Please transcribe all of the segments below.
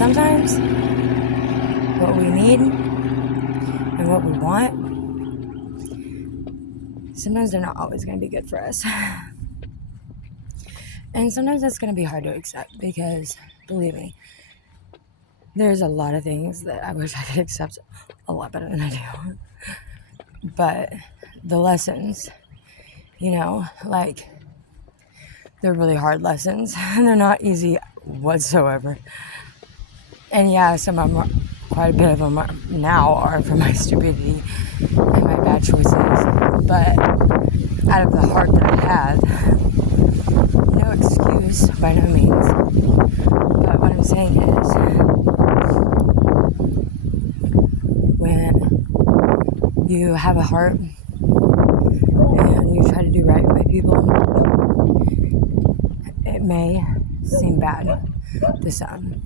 sometimes what we need and what we want, sometimes they're not always going to be good for us. And sometimes that's going to be hard to accept because, believe me, there's a lot of things that I wish I could accept a lot better than I do. But the lessons, like, they're really hard lessons. And they're not easy whatsoever. And yeah, quite a bit of them now are for my stupidity and my bad choices. But out of the heart that I have, no excuse by no means. But what I'm saying is, when you have a heart and you try to do right by people, it may seem bad to some.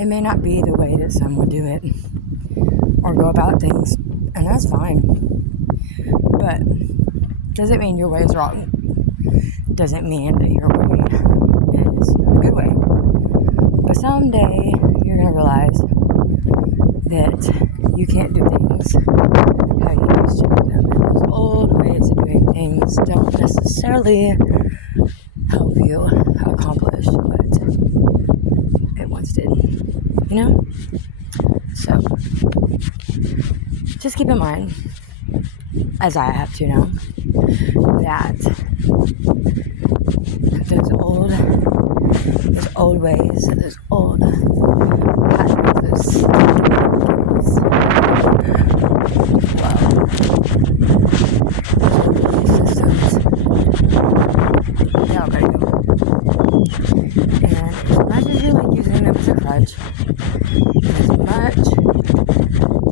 It may not be the way that some would do it or go about things, and that's fine. But doesn't mean your way is wrong. Doesn't mean that your way is a good way. But someday you're going to realize that you can't do things how you used to do them. And those old ways of doing things don't necessarily help you accomplish what it once did. So, just keep in mind, as I have to now, that those old ways, those old patterns, those systems, they all gotta go. And as much as you like using them as a crutch, as much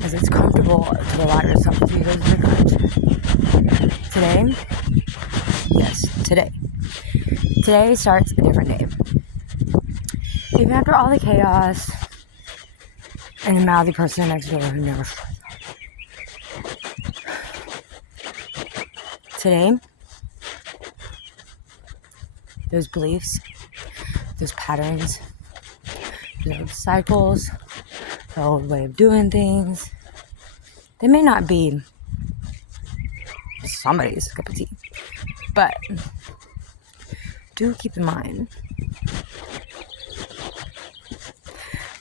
as it's comfortable to allow yourself to use it as a crutch, today starts a different day. Even after all the chaos and the mouthy person next door who never shuts up. Today, those beliefs, those patterns, those cycles, the old way of doing things, they may not be somebody's cup of tea, but do keep in mind,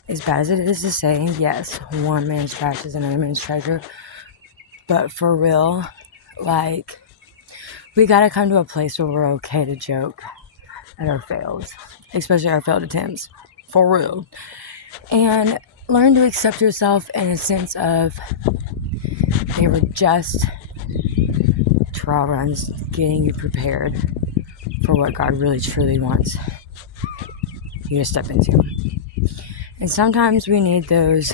as bad as it is to say, yes, one man's trash is another man's treasure, but for real, like, we gotta come to a place where we're okay to joke at our fails, especially our failed attempts, for real, and learn to accept yourself in a sense of they were just trial runs getting you prepared for what God really truly wants you to step into. And sometimes we need those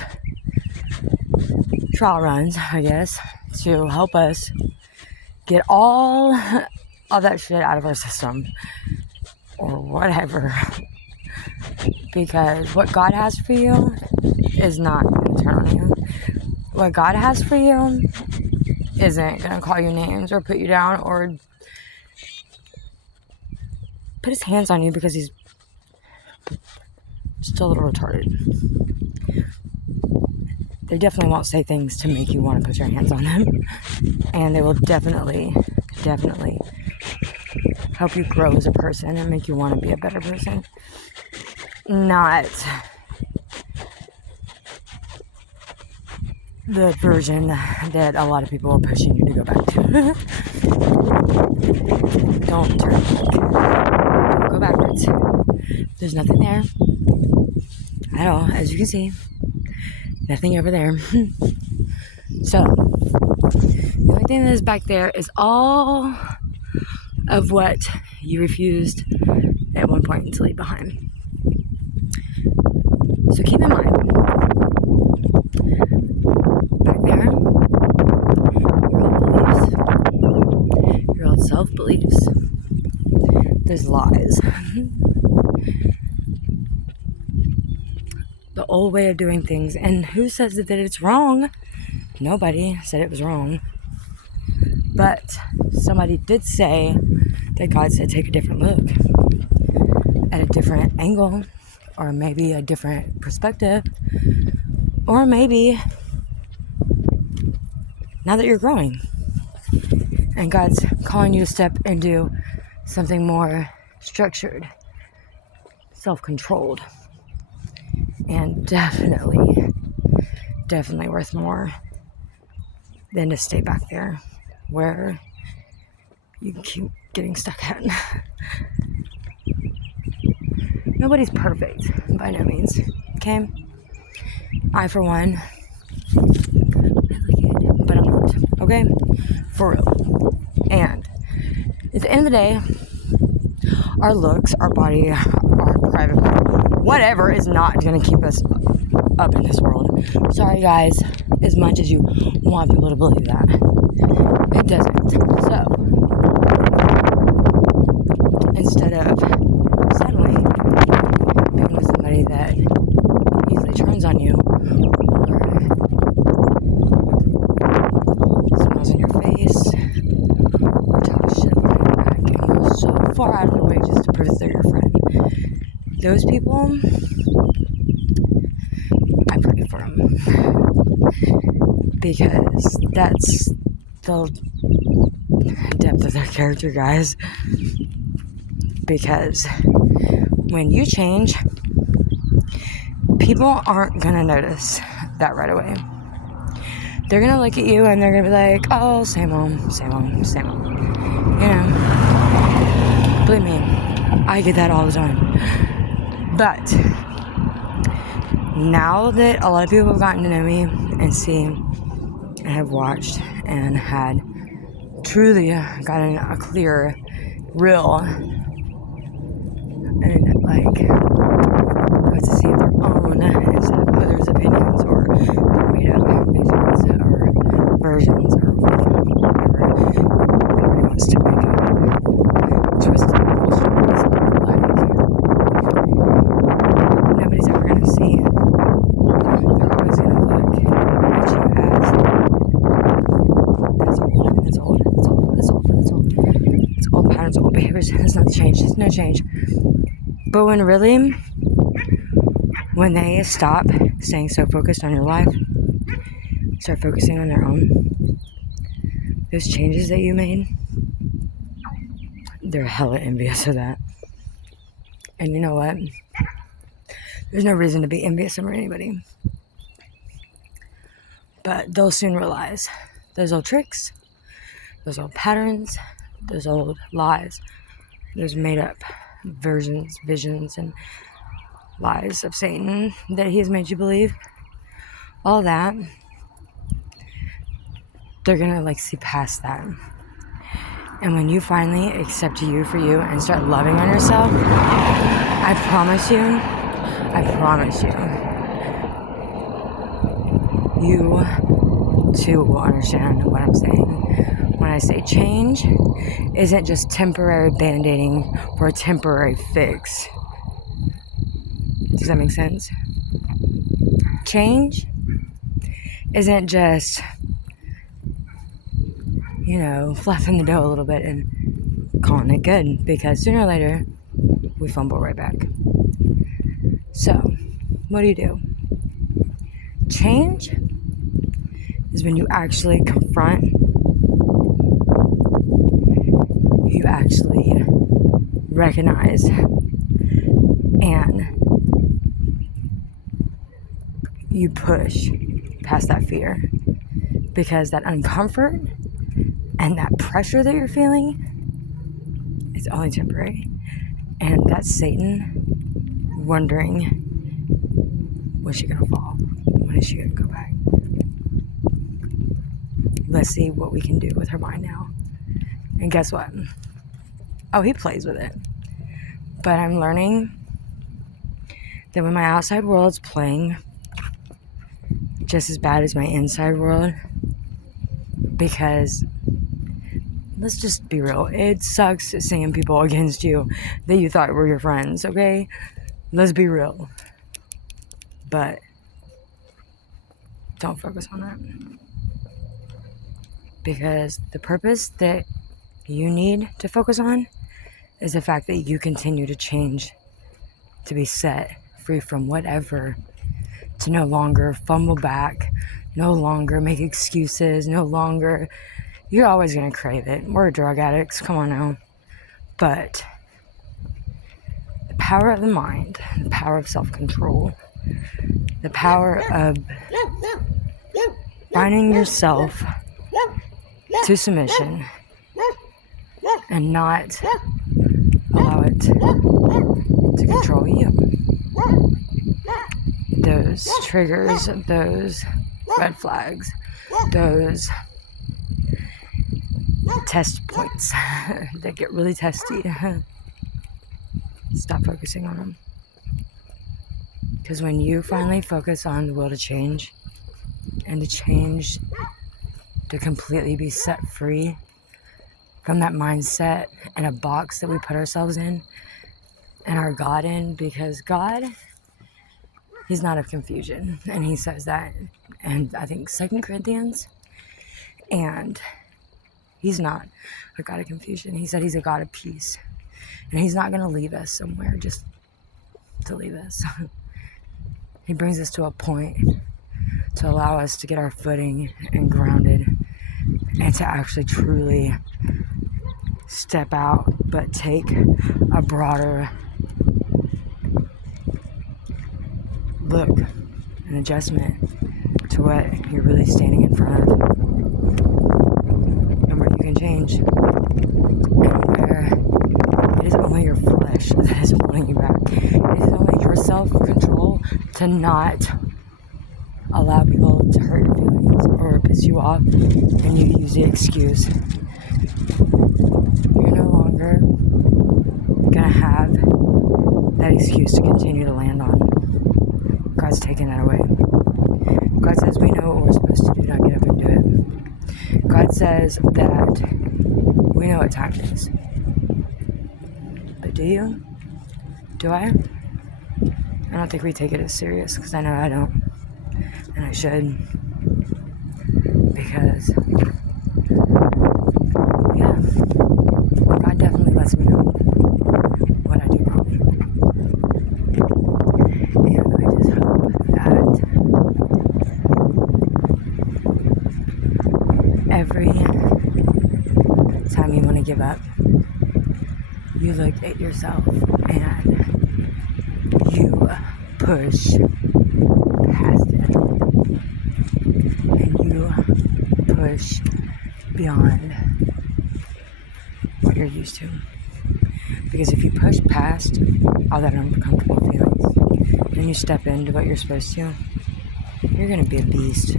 trial runs, I guess, to help us get all that shit out of our system or whatever. Because what God has for you is not going to turn on you. What God has for you isn't going to call you names or put you down or put his hands on you because he's still a little retarded. They definitely won't say things to make you want to put your hands on them. And they will definitely help you grow as a person and make you want to be a better person. Not the version that a lot of people are pushing you to go back to. Don't turn back. Don't go backwards. There's nothing there at all, as you can see. Nothing over there. So, the only thing that is back there is all of what you refused at one point to leave behind. So keep in mind, back there, your old beliefs, your old self-beliefs, there's lies. The old way of doing things. And who says that it's wrong? Nobody said it was wrong. But somebody did say that God said take a different look at a different angle or maybe a different perspective, or maybe now that you're growing and God's calling you to step into something more structured, self-controlled, and definitely worth more than to stay back there where you keep getting stuck at. Nobody's perfect by no means, okay? I, for one, I look it, but I'm not, okay? For real. And at the end of the day, our looks, our body, our private, whatever is not going to keep us up in this world. Sorry, guys, as much as you want people to believe that, it doesn't. So, instead of settling, being with somebody that easily turns on you, or smiles in your face, or talks shit behind your back, and goes so far out of their way just to prove that they're your friend. Those people, I pray for them, because that's the depth of their character, guys. Because when you change, people aren't gonna notice that right away. They're gonna look at you and they're gonna be like, oh, same old. You know, believe me, I get that all the time. But now that a lot of people have gotten to know me and see and have watched and had truly gotten a clear, real, and like got to see their own instead of others' opinions or their made up opinions or versions or whatever everybody wants to make up twisted bullshit. Like, nobody's ever gonna see it. They're always gonna look at you as it's old patterns, old behaviors. There's no change. There's no change. But when they stop staying so focused on your life, start focusing on their own, those changes that you made, they're hella envious of that. And you know what? There's no reason to be envious of anybody. But they'll soon realize those old tricks, those old patterns, those old lies, those made up versions, visions, and lies of Satan that he has made you believe, all that, they're gonna see past that. And when you finally accept you for you and start loving on yourself, I promise you, you too will understand what I'm saying. When I say change isn't just temporary band-aiding for a temporary fix. Does that make sense? Change isn't just, fluffing the dough a little bit and calling it good, because sooner or later we fumble right back. So, what do? Change is when you actually confront, you actually recognize, and you push past that fear, because that uncomfort and that pressure that you're feeling is only temporary, and that's Satan wondering, when's she gonna fall? When is she gonna go back? Let's see what we can do with her mind now. And guess what? Oh, he plays with it. But I'm learning that when my outside world's playing just as bad as my inside world, because let's just be real, it sucks seeing people against you that you thought were your friends, okay? Let's be real. But don't focus on that. Because the purpose that you need to focus on is the fact that you continue to change to be set free from whatever, to no longer fumble back, no longer make excuses, no longer, you're always going to crave it. We're drug addicts, come on now. But the power of the mind, the power of self-control, the power of binding yourself to submission and not allow it to control you. Those triggers, those red flags, those test points that get really testy. Stop focusing on them. Because when you finally focus on the will to change, and to change, to completely be set free from that mindset and a box that we put ourselves in and our God in, because God, He's not of confusion, and He says that, and I think 2 Corinthians, and He's not a God of confusion. He said He's a God of peace, and He's not going to leave us somewhere just to leave us. He brings us to a point to allow us to get our footing and grounded, and to actually truly step out, but take a broader look, an adjustment to what you're really standing in front of, and where you can change, and where it is only your flesh that is holding you back. It is only your self-control to not allow people to hurt your feelings or piss you off, and you use the excuse. You're no longer gonna have that excuse to continue to land on. God's taking that away. God says we know what we're supposed to do, not get up and do it. God says that we know what time it is. But do you? Do I? I don't think we take it as serious, because I know I don't. And I should. Because, yeah, God definitely lets me know what I do wrong. And I just hope that every time you want to give up, you look at yourself and you push past it, and you push beyond what you're used to. Because if you push past all that uncomfortable feelings and you step into what you're supposed to, you're gonna be a beast.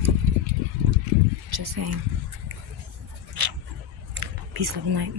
Just saying. Peace, love, and light.